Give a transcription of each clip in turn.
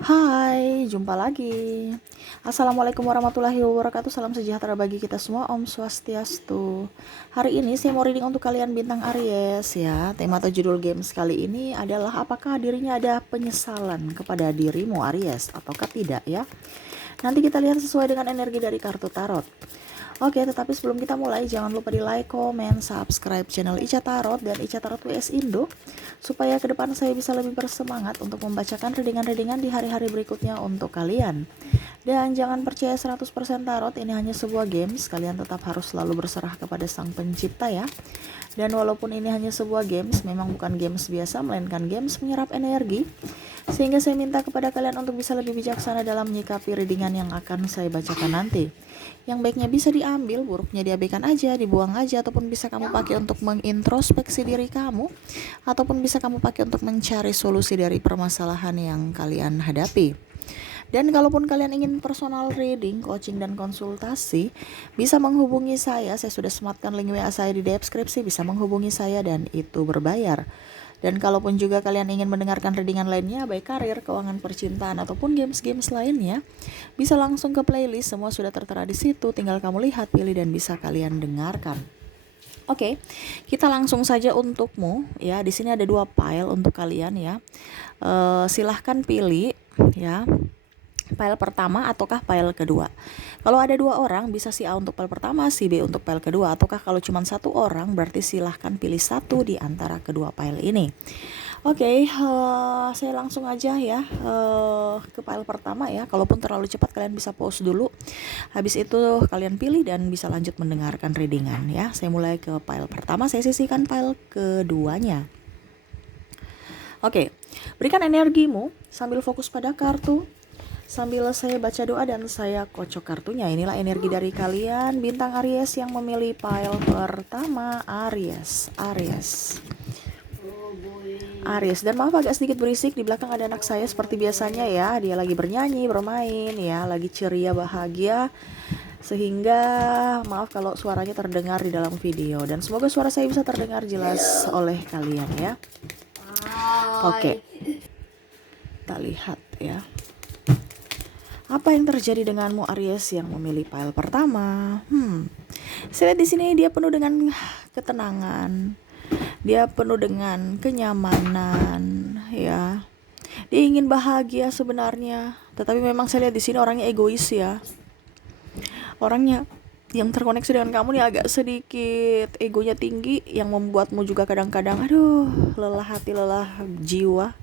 Hai, jumpa lagi. Assalamualaikum warahmatullahi wabarakatuh. Salam sejahtera bagi kita semua. Om Swastiastu. Hari ini saya mau reading untuk kalian bintang Aries ya. Tema atau judul games kali ini adalah apakah dirinya ada penyesalan kepada dirimu Aries ataukah tidak ya. Nanti kita lihat sesuai dengan energi dari kartu tarot. Oke, tetapi sebelum kita mulai, jangan lupa di like, komen, subscribe channel Ica Tarot dan Ica Tarot WS Indo, supaya ke depan saya bisa lebih bersemangat untuk membacakan readingan-readingan di hari-hari berikutnya untuk kalian. Dan jangan percaya 100% tarot, ini hanya sebuah games, kalian tetap harus selalu berserah kepada sang pencipta ya. Dan walaupun ini hanya sebuah games, memang bukan games biasa, melainkan games menyerap energi, sehingga saya minta kepada kalian untuk bisa lebih bijaksana dalam menyikapi readingan yang akan saya bacakan nanti. Yang baiknya bisa diambil, buruknya diabaikan aja, dibuang aja, ataupun bisa kamu pakai untuk mengintrospeksi diri kamu, ataupun bisa kamu pakai untuk mencari solusi dari permasalahan yang kalian hadapi. Dan kalaupun kalian ingin personal reading, coaching, dan konsultasi, bisa menghubungi saya sudah sematkan link WA saya di deskripsi, bisa menghubungi saya dan itu berbayar. Dan kalaupun juga kalian ingin mendengarkan readingan lainnya, baik karir, keuangan, percintaan, ataupun games-games lainnya, bisa langsung ke playlist, semua sudah tertera di situ, tinggal kamu lihat, pilih, dan bisa kalian dengarkan. Oke, kita langsung saja untukmu ya. Di sini ada 2 file untuk kalian ya. Silahkan pilih ya. File pertama ataukah file kedua. Kalau ada 2 orang bisa si A untuk file pertama, si B untuk file kedua, ataukah kalau cuma 1 orang berarti silahkan pilih 1 di antara kedua file ini. Oke, saya langsung aja ya ke file pertama ya. Kalaupun terlalu cepat kalian bisa pause dulu. Habis itu kalian pilih dan bisa lanjut mendengarkan readingan ya. Saya mulai ke file pertama, saya sisihkan file keduanya. Oke, berikan energimu sambil fokus pada kartu. Sambil saya baca doa dan saya kocok kartunya. Inilah energi dari kalian bintang Aries yang memilih file pertama. Aries. Dan maaf agak sedikit berisik, di belakang ada anak saya seperti biasanya ya. Dia lagi bernyanyi, bermain ya, lagi ceria, bahagia. Sehingga maaf kalau suaranya terdengar di dalam video. Dan semoga suara saya bisa terdengar jelas oleh kalian ya. Oke, kita lihat ya. Apa yang terjadi denganmu Aries yang memilih file pertama? Saya lihat di sini dia penuh dengan ketenangan. Dia penuh dengan kenyamanan, ya. Dia ingin bahagia sebenarnya, tetapi memang saya lihat di sini orangnya egois ya. Orangnya yang terkoneksi dengan kamu nih agak sedikit egonya tinggi, yang membuatmu juga kadang-kadang lelah hati, lelah jiwa.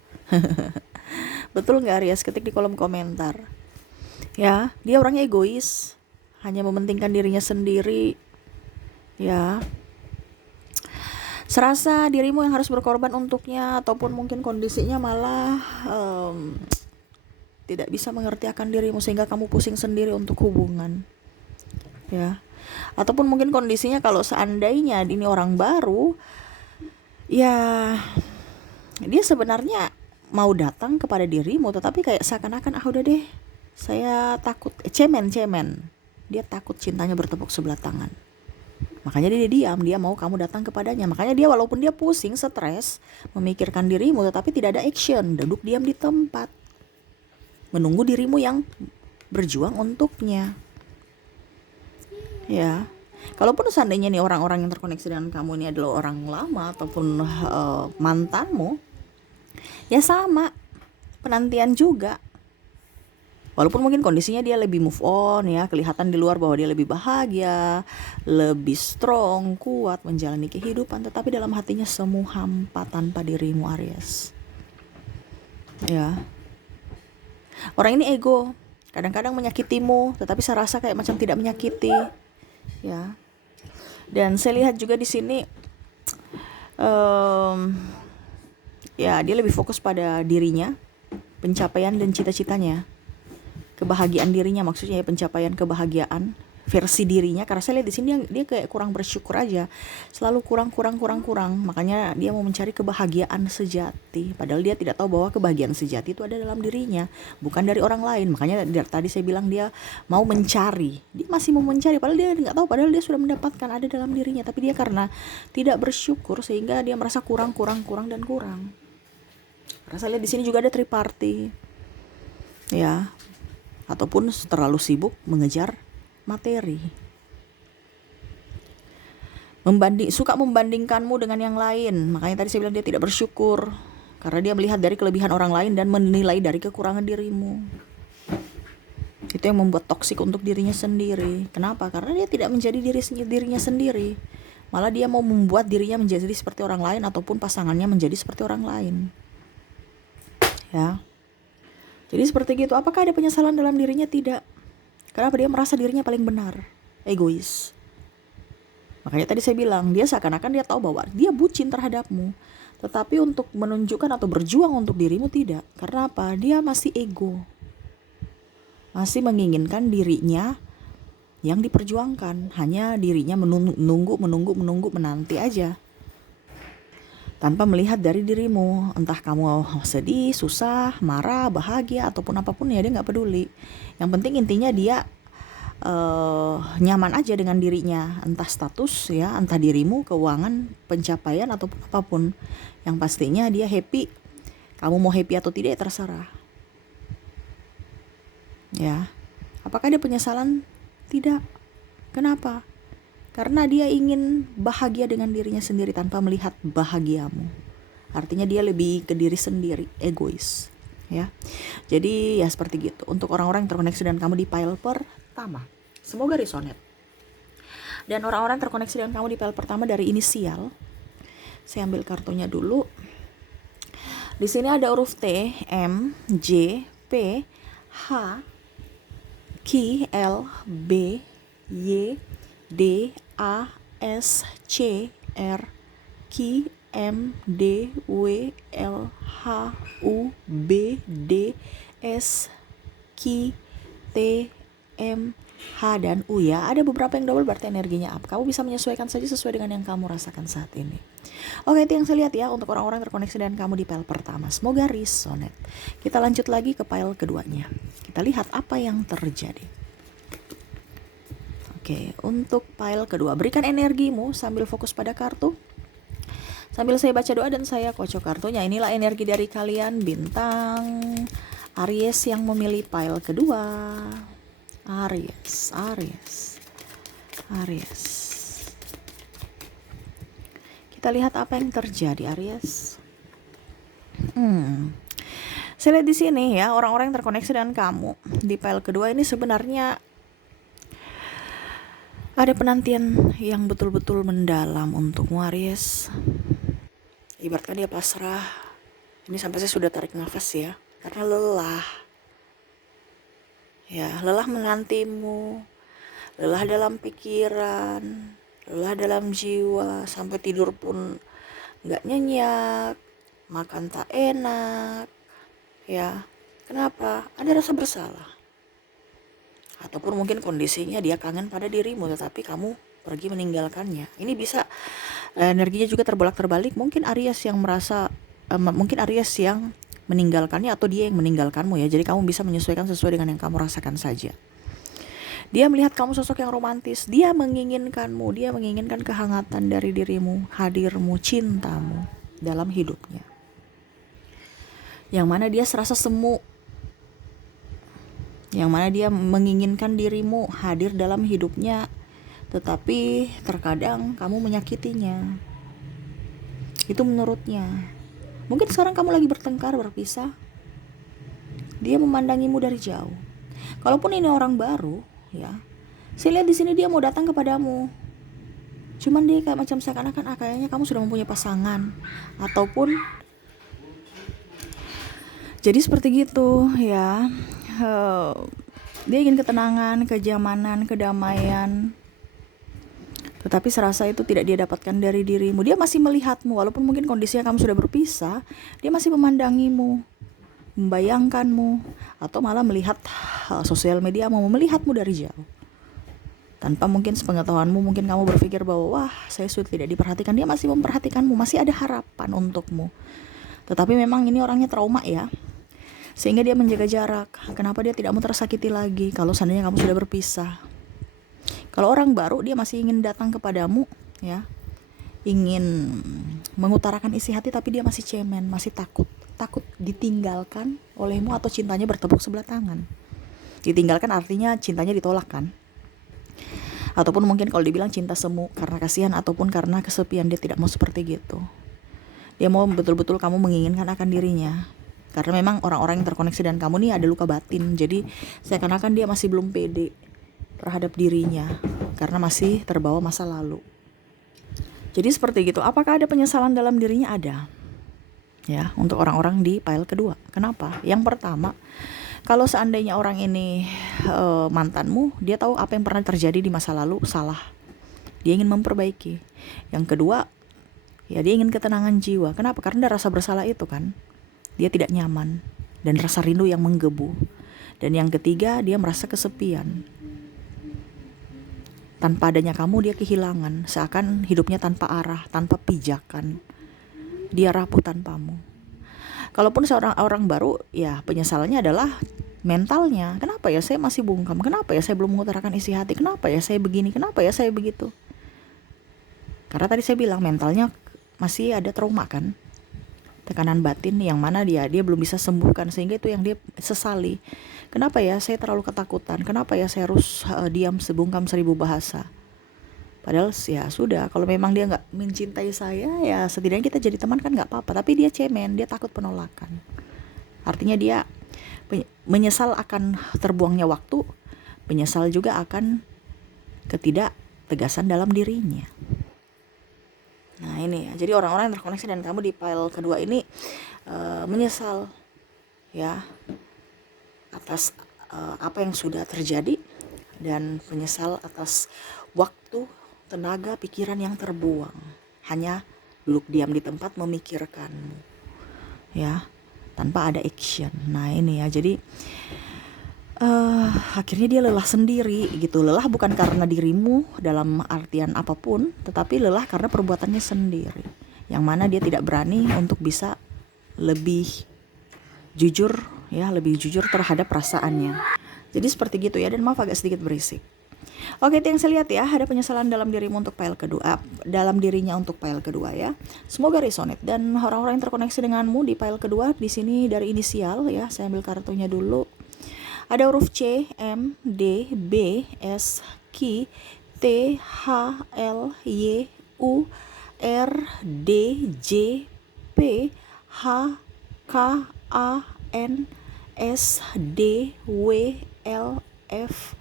Betul nggak Aries? Ketik di kolom komentar. Ya, dia orangnya egois, hanya mementingkan dirinya sendiri. Ya, serasa dirimu yang harus berkorban untuknya, ataupun mungkin kondisinya malah tidak bisa mengerti akan dirimu sehingga kamu pusing sendiri untuk hubungan. Ya, ataupun mungkin kondisinya kalau seandainya ini orang baru, ya dia sebenarnya mau datang kepada dirimu, tetapi kayak seakan-akan udah deh, saya takut, cemen. Dia takut cintanya bertepuk sebelah tangan. Makanya dia diam, dia mau kamu datang kepadanya. Makanya dia walaupun dia pusing, stres, memikirkan dirimu, tetapi tidak ada action, duduk diam di tempat, menunggu dirimu yang berjuang untuknya. Ya, kalaupun seandainya nih orang-orang yang terkoneksi dengan kamu ini adalah orang lama ataupun mantanmu, ya sama, penantian juga. Walaupun mungkin kondisinya dia lebih move on ya, kelihatan di luar bahwa dia lebih bahagia, lebih strong, kuat menjalani kehidupan, tetapi dalam hatinya semu hampa tanpa dirimu Aries. Ya. Orang ini ego, kadang-kadang menyakitimu, tetapi saya rasa kayak macam tidak menyakiti. Ya. Dan saya lihat juga di sini ya dia lebih fokus pada dirinya, pencapaian dan cita-citanya. Kebahagiaan dirinya, maksudnya ya, pencapaian kebahagiaan versi dirinya. Karena saya lihat di sini dia kayak kurang bersyukur aja, selalu kurang. Makanya dia mau mencari kebahagiaan sejati, padahal dia tidak tahu bahwa kebahagiaan sejati itu ada dalam dirinya, bukan dari orang lain. Makanya tadi saya bilang dia mau mencari, dia masih mau mencari, padahal dia nggak tahu, padahal dia sudah mendapatkan, ada dalam dirinya. Tapi dia karena tidak bersyukur sehingga dia merasa kurang. Karena saya lihat di sini juga ada triparty, ya, ataupun terlalu sibuk mengejar materi. Suka membandingkanmu dengan yang lain. Makanya tadi saya bilang dia tidak bersyukur, karena dia melihat dari kelebihan orang lain dan menilai dari kekurangan dirimu. Itu yang membuat toksik untuk dirinya sendiri. Kenapa? Karena dia tidak menjadi dirinya sendiri. Malah dia mau membuat dirinya menjadi seperti orang lain, ataupun pasangannya menjadi seperti orang lain. Ya. Jadi seperti gitu. Apakah ada penyesalan dalam dirinya? Tidak. Kenapa? Dia merasa dirinya paling benar. Egois. Makanya tadi saya bilang, dia seakan-akan dia tahu bahwa dia bucin terhadapmu. Tetapi untuk menunjukkan atau berjuang untuk dirimu tidak. Karena apa? Dia masih ego. Masih menginginkan dirinya yang diperjuangkan. Hanya dirinya menunggu, menanti aja. Tanpa melihat dari dirimu. Entah kamu sedih, susah, marah, bahagia, ataupun apapun, ya dia gak peduli. Yang penting intinya dia nyaman aja dengan dirinya, entah status ya, entah dirimu, keuangan, pencapaian ataupun apapun. Yang pastinya dia happy. Kamu mau happy atau tidak ya terserah. Ya. Apakah ada penyesalan? Tidak. Kenapa? Karena dia ingin bahagia dengan dirinya sendiri tanpa melihat bahagiamu. Artinya dia lebih ke diri sendiri, egois. Ya. Jadi ya seperti gitu. Untuk orang-orang yang terkoneksi dengan kamu di pile pertama, semoga resonate. Dan orang-orang terkoneksi dengan kamu di pile pertama dari inisial, saya ambil kartunya dulu. Di sini ada huruf T, M, J, P, H, Q, L, B, Y, D, A, S, C, R, Q, M, D, W, L, H, U, B, D, S, Q, T, M, H, dan U ya. Ada beberapa yang double berarti energinya up. Kamu bisa menyesuaikan saja sesuai dengan yang kamu rasakan saat ini. Oke, itu yang saya lihat ya untuk orang-orang terkoneksi dengan kamu di pile pertama. Semoga resonate. Kita lanjut lagi ke pile keduanya. Kita lihat apa yang terjadi. Oke, untuk pile kedua, berikan energimu sambil fokus pada kartu. Sambil saya baca doa dan saya kocok kartunya. Inilah energi dari kalian bintang Aries yang memilih pile kedua. Aries. Kita lihat apa yang terjadi, Aries. Saya lihat di sini ya, orang-orang yang terkoneksi dengan kamu di pile kedua ini sebenarnya ada penantian yang betul-betul mendalam untukmu, Aries. Ibaratkan dia pasrah. Ini sampai saya sudah tarik nafas ya, karena lelah. Ya, lelah menantimu, lelah dalam pikiran, lelah dalam jiwa, sampai tidur pun gak nyenyak, makan tak enak. Ya, kenapa? Ada rasa bersalah. Ataupun mungkin kondisinya dia kangen pada dirimu, tetapi kamu pergi meninggalkannya. Ini bisa energinya juga terbolak-terbalik. Mungkin Aries yang merasa, mungkin Aries yang meninggalkannya atau dia yang meninggalkanmu ya. Jadi kamu bisa menyesuaikan sesuai dengan yang kamu rasakan saja. Dia melihat kamu sosok yang romantis. Dia menginginkanmu. Dia menginginkan kehangatan dari dirimu, hadirmu, cintamu dalam hidupnya. Yang mana dia serasa semu. Yang mana dia menginginkan dirimu hadir dalam hidupnya. Tetapi terkadang kamu menyakitinya. Itu menurutnya. Mungkin sekarang kamu lagi bertengkar, berpisah. Dia memandangimu dari jauh. Kalaupun ini orang baru, ya, saya lihat di sini dia mau datang kepadamu. Cuman dia kayak macam seakan-akan kayaknya kamu sudah mempunyai pasangan, ataupun jadi seperti gitu, ya. Dia ingin ketenangan, kenyamanan, kedamaian. Tetapi serasa itu tidak dia dapatkan dari dirimu. Dia masih melihatmu, walaupun mungkin kondisinya kamu sudah berpisah. Dia masih memandangimu, membayangkanmu, atau malah melihat sosial media, mau melihatmu dari jauh. Tanpa mungkin sepengetahuanmu, mungkin kamu berpikir bahwa wah, saya sudah tidak diperhatikan. Dia masih memperhatikanmu, masih ada harapan untukmu. Tetapi memang ini orangnya trauma ya, sehingga dia menjaga jarak. Kenapa dia tidak mau tersakiti lagi kalau seandainya kamu sudah berpisah? Kalau orang baru dia masih ingin datang kepadamu, ya. ingin mengutarakan isi hati tapi dia masih cemen, masih takut ditinggalkan olehmu atau cintanya bertepuk sebelah tangan. Ditinggalkan artinya cintanya ditolak kan? Ataupun mungkin kalau dibilang cinta semu karena kasihan ataupun karena kesepian, dia tidak mau seperti gitu. Dia mau betul-betul kamu menginginkan akan dirinya. Karena memang orang-orang yang terkoneksi dengan kamu nih ada luka batin. Jadi seakan-akan dia masih belum pede terhadap dirinya karena masih terbawa masa lalu. Jadi seperti gitu. Apakah ada penyesalan dalam dirinya? Ada. Ya, untuk orang-orang di pile kedua. Kenapa? Yang pertama, kalau seandainya orang ini mantanmu, dia tahu apa yang pernah terjadi di masa lalu salah. Dia ingin memperbaiki. Yang kedua, ya dia ingin ketenangan jiwa. Kenapa? Karena rasa bersalah itu kan. Dia tidak nyaman dan rasa rindu yang menggebu. Dan yang ketiga, dia merasa kesepian. Tanpa adanya kamu dia kehilangan, seakan hidupnya tanpa arah, tanpa pijakan. Dia rapuh tanpamu. Kalaupun seorang orang baru, ya penyesalannya adalah mentalnya. Kenapa ya saya masih bungkam? Kenapa ya saya belum mengutarakan isi hati? Kenapa ya saya begini? Kenapa ya saya begitu? Karena tadi saya bilang mentalnya masih ada trauma kan, tekanan batin yang mana dia belum bisa sembuhkan, sehingga itu yang dia sesali. Kenapa ya saya terlalu ketakutan? Kenapa ya saya harus diam sebungkam 1000 bahasa? Padahal ya sudah, kalau memang dia nggak mencintai saya, ya setidaknya kita jadi teman kan nggak apa-apa. Tapi dia cemen, dia takut penolakan. Artinya dia menyesal akan terbuangnya waktu, menyesal juga akan ketidaktegasan dalam dirinya. Nah ini ya, jadi orang-orang yang terkoneksi dan kamu di pile kedua ini menyesal ya atas apa yang sudah terjadi, dan menyesal atas waktu, tenaga, pikiran yang terbuang hanya duduk diam di tempat memikirkanmu ya, tanpa ada action. Nah ini ya, jadi akhirnya dia lelah sendiri gitu. Lelah bukan karena dirimu dalam artian apapun, tetapi lelah karena perbuatannya sendiri, yang mana dia tidak berani untuk bisa lebih jujur ya, lebih jujur terhadap perasaannya. Jadi seperti gitu ya, dan maaf agak sedikit berisik. Oke, itu yang saya lihat ya, ada penyesalan dalam dirimu untuk pile kedua, dalam dirinya untuk pile kedua ya. Semoga resonate, dan orang-orang yang terkoneksi denganmu di pile kedua di sini dari inisial ya. Saya ambil kartunya dulu. Ada huruf C, M, D, B, S, Q, T, H, L, Y, U, R, D, J, P, H, K, A, N, S, D, W, L, F,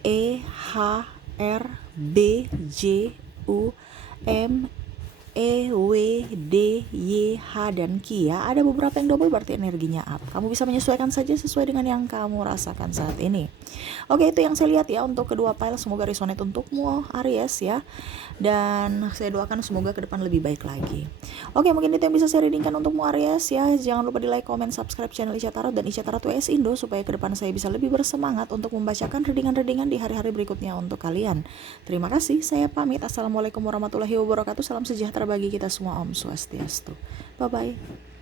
E, H, R, B, J, U, M, E, W, D, Y, H, dan Q ya. Ada beberapa yang double berarti energinya up. Kamu bisa menyesuaikan saja sesuai dengan yang kamu rasakan saat ini. Oke, itu yang saya lihat ya untuk kedua pile. Semoga resonate untukmu Aries ya. Dan saya doakan semoga ke depan lebih baik lagi. Oke, mungkin itu yang bisa saya readingkan untukmu Aries ya. Jangan lupa di like, comment, subscribe channel Isya Tarot dan Isya Tarot WS Indo, supaya ke depan saya bisa lebih bersemangat untuk membacakan readingan-readingan di hari-hari berikutnya untuk kalian. Terima kasih, saya pamit. Assalamualaikum warahmatullahi wabarakatuh. Salam sejahtera bagi kita semua. Om Swastiastu. Bye-bye.